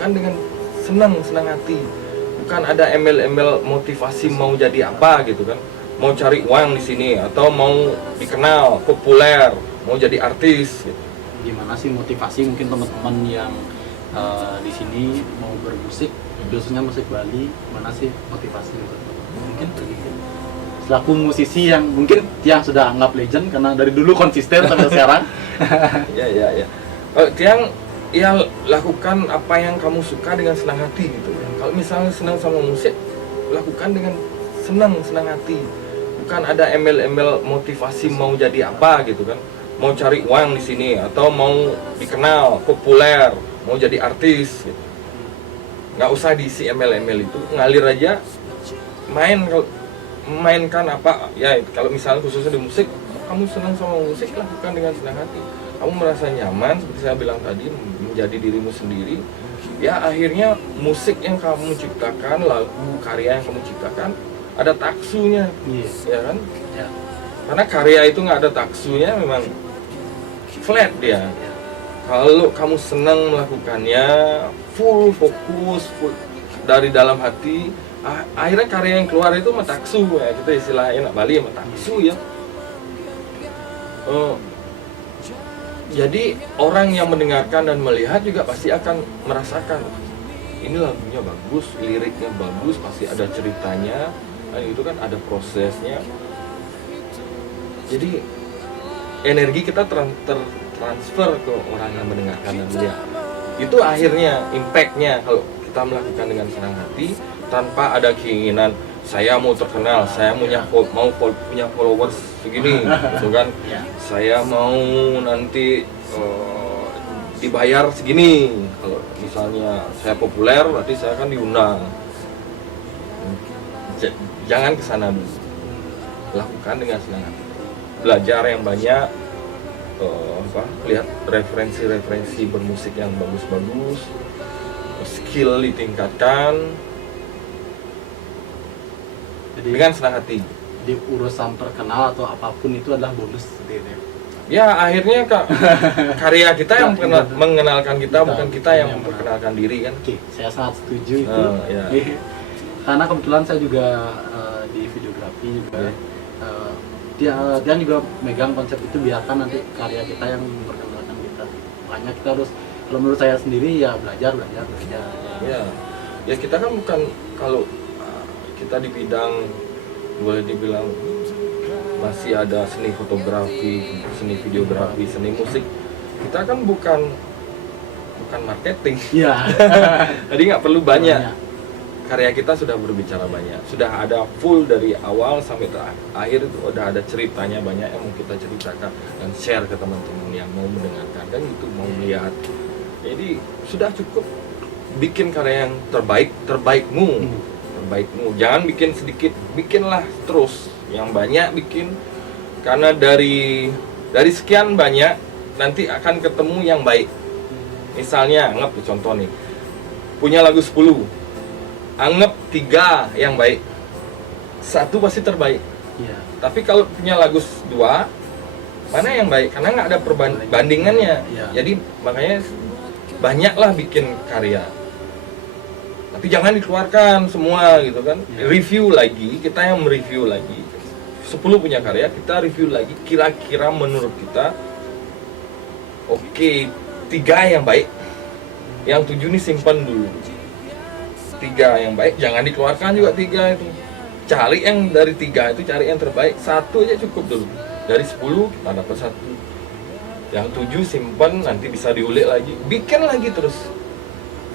lakukan dengan senang hati, bukan ada embel-embel motivasi mau jadi apa gitu kan, mau cari uang di sini atau mau dikenal populer, mau jadi artis gitu. Gimana sih motivasi mungkin teman-teman yang di sini mau bermusik, khususnya musik Bali, gimana sih motivasi mungkin selaku musisi yang mungkin yang sudah anggap legend karena dari dulu konsisten sampai sekarang. Ya. Tiang ya lakukan apa yang kamu suka dengan senang hati gitu. Kalau misalnya senang sama musik, lakukan dengan senang hati, bukan ada embel-embel motivasi mau jadi apa gitu kan, mau cari uang di sini atau mau dikenal populer, mau jadi artis gitu. Nggak usah diisi embel-embel itu, ngalir aja, mainkan apa ya. Kalau misalnya khususnya di musik, kamu senang sama musik, lakukan dengan senang hati, kamu merasa nyaman seperti saya bilang tadi, menjadi dirimu sendiri. Ya akhirnya musik yang kamu ciptakan, lagu karya yang kamu ciptakan ada taksunya, ya kan? Ya. Karena karya itu nggak ada taksunya, memang flat dia. Kalau kamu senang melakukannya, full fokus, full dari dalam hati, akhirnya karya yang keluar itu metaksu ya, kita istilahnya anak Bali ya, metaksu ya. Jadi orang yang mendengarkan dan melihat juga pasti akan merasakan, ini lagunya bagus, liriknya bagus, pasti ada ceritanya, dan itu kan ada prosesnya. Jadi energi kita transfer ke orang yang mendengarkan dan melihat. Itu akhirnya impactnya kalau kita melakukan dengan senang hati tanpa ada keinginan saya mau terkenal, saya mau punya followers segini, gitu kan? Saya mau nanti dibayar segini. Kalau misalnya saya populer, berarti saya akan diundang. Jangan kesana dulu. Lakukan dengan senang hati. Belajar yang banyak, lihat referensi bermusik yang bagus-bagus, skill ditingkatkan. Jadi, dengan senang hati. Di urusan terkenal atau apapun itu adalah bonus seperti itu. Ya akhirnya karya kita yang mengenalkan kita, bukan kita yang memperkenalkan diri kan. Oke, saya sangat setuju itu. Ya. Karena kebetulan saya juga di videografi juga. Dia juga megang konsep itu, biarkan nanti karya kita yang memperkenalkan kita. Makanya kita harus, kalau menurut saya sendiri ya belajar. Ya kita kan bukan, kalau kita di bidang boleh dibilang masih ada seni fotografi, seni videografi, seni musik, kita kan bukan marketing. Iya. Jadi nggak perlu banyak. Karya kita sudah berbicara banyak, sudah ada full dari awal sampai terakhir, itu udah ada ceritanya banyak yang mau kita ceritakan dan share ke teman-teman yang mau mendengarkan dan itu mau melihat. Jadi sudah cukup bikin karya yang terbaikmu. Jangan bikin sedikit, bikinlah terus yang banyak, bikin, karena dari sekian banyak nanti akan ketemu yang baik. Misalnya anggap contoh nih, punya lagu 10, anggap 3 yang baik, 1 pasti terbaik. Tapi kalau punya lagu 2, mana yang baik? Karena nggak ada perbandingannya. Jadi makanya banyaklah bikin karya, tapi jangan dikeluarkan semua gitu kan. Review lagi, kita yang mereview lagi. 10 punya karya, kita review lagi, kira-kira menurut kita oke, 3 yang baik, yang 7 nih simpan dulu. 3 yang baik jangan dikeluarkan juga, 3 itu cari yang dari 3 itu, cari yang terbaik, 1 aja cukup dulu. Dari 10 kita dapat 1, yang 7 simpan, nanti bisa diulik lagi, bikin lagi terus.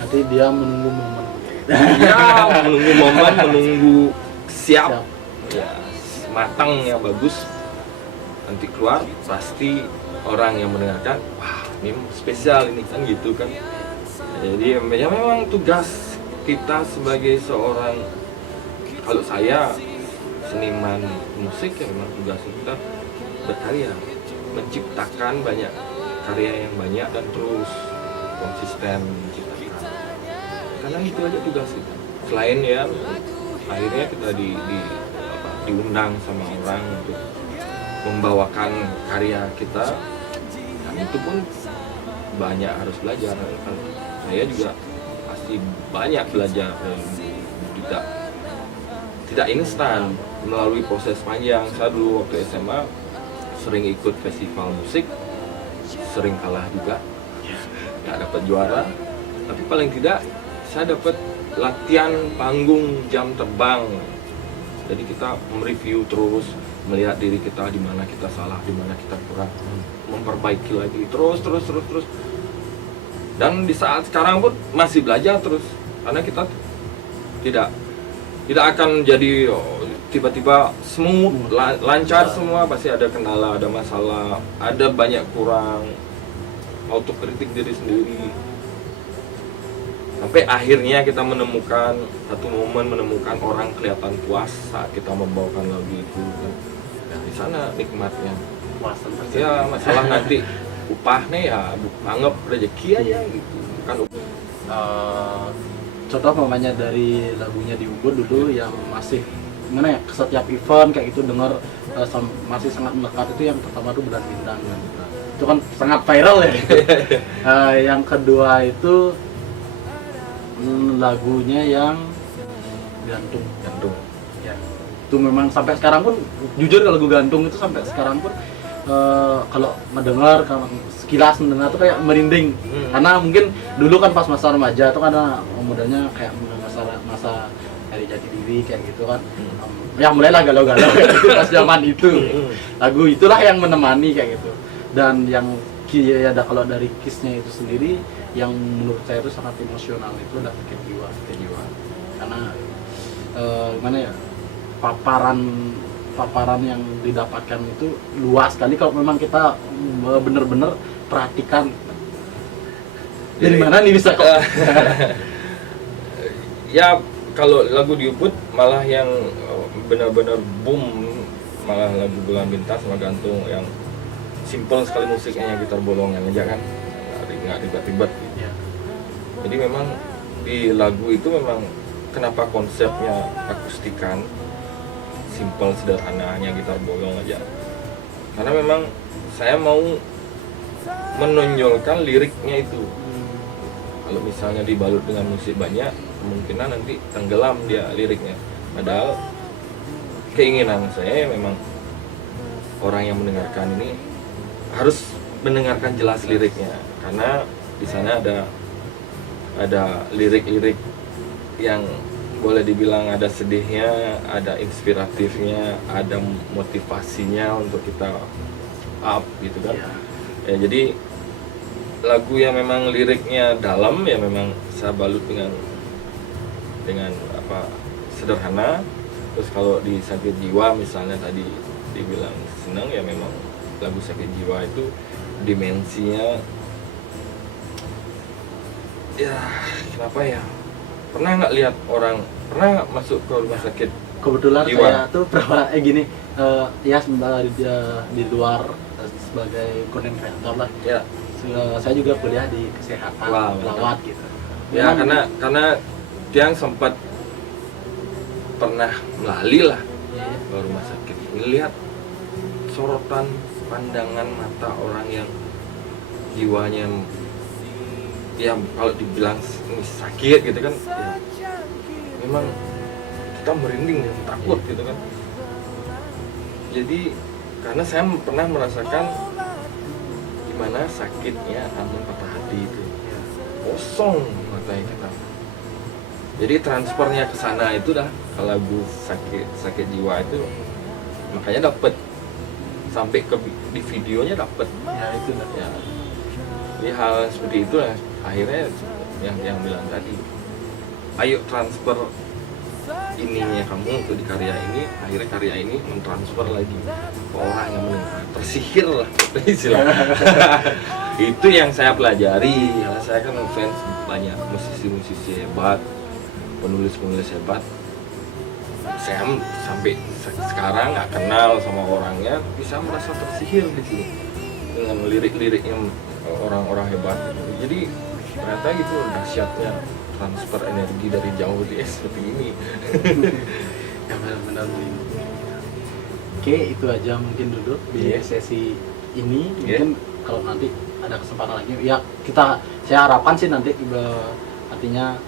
Nanti dia menunggu momen. Ya, menunggu momen, menunggu siap. Ya, matang yang bagus, nanti keluar pasti orang yang mendengarkan, wah ini spesial ini kan, gitu kan. Jadi ya memang tugas kita sebagai seorang, kalau saya seniman musik ya memang tugas kita berkarya, menciptakan banyak karya yang banyak dan terus konsisten menciptakan. Karena itu aja tugas kita. Selain ya akhirnya kita diundang sama orang untuk membawakan karya kita, dan itu pun banyak harus belajar kan. Saya juga pas masih banyak belajar dan tidak tidak instan, melalui proses panjang. Saya dulu waktu SMA sering ikut festival musik, sering kalah juga, nggak dapat juara, tapi paling tidak saya dapat latihan panggung, jam terbang. Jadi kita mereview terus, melihat diri kita di mana kita salah, di mana kita kurang, memperbaiki lagi terus. Dan di saat sekarang pun masih belajar terus, karena kita tidak akan jadi tiba-tiba smooth, lancar semua, pasti ada kendala, ada masalah, ada banyak kurang, autokritik diri sendiri. Sampai akhirnya kita menemukan satu momen, menemukan orang kelihatan puas saat kita membawakan lagu itu. Nah, di sana nikmatnya. Puasan Ya, masalah nanti upahnya ya anggap rezeki aja gitu. Kan contoh mamanya dari lagunya di Ubud dulu yang masih gimana ya, ke setiap event kayak gitu dengar masih sangat melekat itu yang pertama tuh Bulan Bintang kan. Itu kan sangat viral ya. Yang kedua itu lagunya yang Gantung. Ya. Itu memang sampai sekarang pun, jujur kalau lagu Gantung itu sampai sekarang pun kalau mendengar, kalau sekilas mendengar tuh kayak merinding. Karena mungkin dulu kan pas masa remaja tuh karena mudanya kayak masa dari jati diri kayak gitu kan. Ya mulailah galau-galau kayak gitu pas zaman itu. Lagu itulah yang menemani kayak gitu. Dan yang ya kalau dari Kiss-nya itu sendiri yang menurut saya itu sangat emosional itu adalah Sakit Jiwa. Karena gimana ya, paparan yang didapatkan itu luas sekali kalau memang kita benar-benar perhatikan. Dari mana nih bisa kok? Ya kalau lagu di Ubud malah yang benar-benar boom, malah lagu Bulan Bintang sama Gantung yang simple sekali musiknya, gitar bolongan aja kan, nggak ribet-ribet. Jadi memang di lagu itu memang kenapa konsepnya akustikan, simple, sederhana, hanya gitar bolong aja, karena memang saya mau menonjolkan liriknya itu. Kalau misalnya dibalut dengan musik banyak, kemungkinan nanti tenggelam dia liriknya. Padahal keinginan saya memang orang yang mendengarkan ini harus mendengarkan jelas liriknya, karena di sana ada lirik-lirik yang boleh dibilang ada sedihnya, ada inspiratifnya, ada motivasinya untuk kita up gitu kan. Ya, jadi lagu yang memang liriknya dalam ya memang saya balut dengan apa, sederhana. Terus kalau di Sakit Jiwa misalnya tadi dibilang senang, ya memang lagu Sakit Jiwa itu dimensinya ya kenapa ya, pernah nggak lihat orang, pernah nggak masuk ke rumah sakit kebetulan jiwa? Saya tuh pernah gini ya di luar sebagai content creator lah Ya. Saya juga kuliah di kesehatan, perawat gitu Ya, karena Tiang sempat pernah melalui lah ke rumah sakit, melihat sorotan pandangan mata orang yang jiwanya ya kalau dibilang ini sakit gitu kan, ya, memang kita merinding ya, takut gitu kan. Jadi karena saya pernah merasakan gimana sakitnya namun patah hati itu, kosong matanya kita. Jadi transfernya ke sana itu dah ke lagu sakit jiwa itu, makanya dapet sampai ke di videonya dapet. ya itu lah Ya, jadi hal seperti itu lah akhirnya yang bilang tadi, ayo transfer ininya kamu untuk di karya ini, akhirnya karya ini mentransfer lagi ke orang yang mendengar, tersihir lah istilahnya. Itu yang saya pelajari, karena saya kan fans banyak musisi-musisi hebat, penulis-penulis hebat. Saya sampai sekarang nggak kenal sama orangnya, bisa merasa tersihir di sini dengan lirik-liriknya orang-orang hebat. Jadi ternyata gitu dahsyatnya transfer energi dari jauh dia seperti ini. ya benar-benar oke, itu aja mungkin dulu di sesi ini. Mungkin kalau nanti ada kesempatan lagi ya saya harapkan sih nanti artinya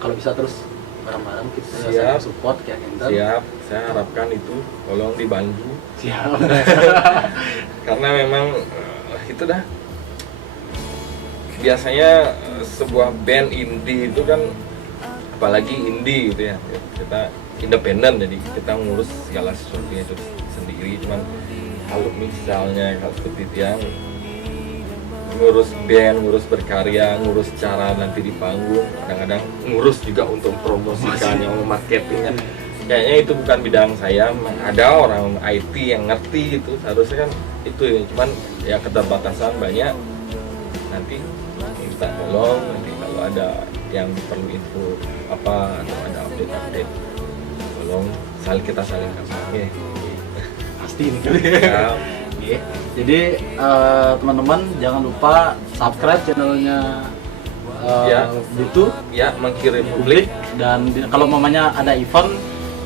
kalau bisa terus bareng-bareng kita Siap. saling support kayak gitu. Siap, saya harapkan itu tolong dibantu Siap. karena memang itu dah biasanya sebuah band indie itu kan, apalagi indie gitu ya, kita independen, jadi kita ngurus segala sesuatunya itu sendiri. Cuman kalau misalnya kalau seperti Tiang ngurus band, ngurus berkarya, ngurus cara nanti di panggung, kadang-kadang ngurus juga untuk promosikannya, marketingnya, kayaknya itu bukan bidang saya. Ada orang IT yang ngerti itu, seharusnya kan itu ya. Cuman ya keterbatasan banyak, nanti minta tolong nanti kalau ada yang perlu info apa atau ada update tolong kita saling kasih. Pasti ini kali. Ya. Oke. Jadi teman-teman jangan lupa subscribe channelnya Ya. Itu Ya, mengkirim publik. dan kalau mamanya ada event,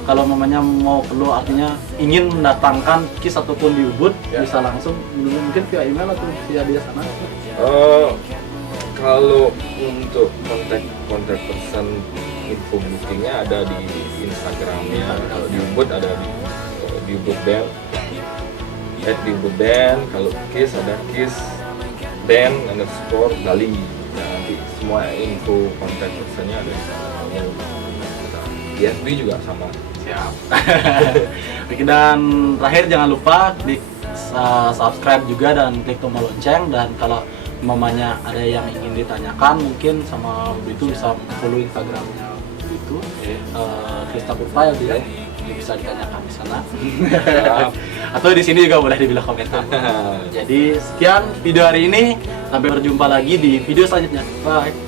kalau mamanya mau perlu artinya ingin mendatangkan KIS ataupun di Ubud, Ya. bisa langsung mungkin via email atau via dia sana. Kalau untuk kontak person info bookingnya ada di Instagramnya. Kalau di Ubud ada di Ubud Band, di Ubud Band. Kalau KIS ada KIS Band _Bali. Nah, nanti semua info kontak personnya ada di sana. Di FB juga sama. Siap. Oke, dan terakhir jangan lupa klik subscribe juga dan klik tombol lonceng. Dan kalau mamanya ada yang ingin ditanyakan mungkin sama itu bisa follow Instagramnya itu Krista Purva ya dia. Bisa ditanyakan di sana. Atau di sini juga boleh dibilang komentar. Jadi sekian video hari ini, sampai berjumpa lagi di video selanjutnya. Bye.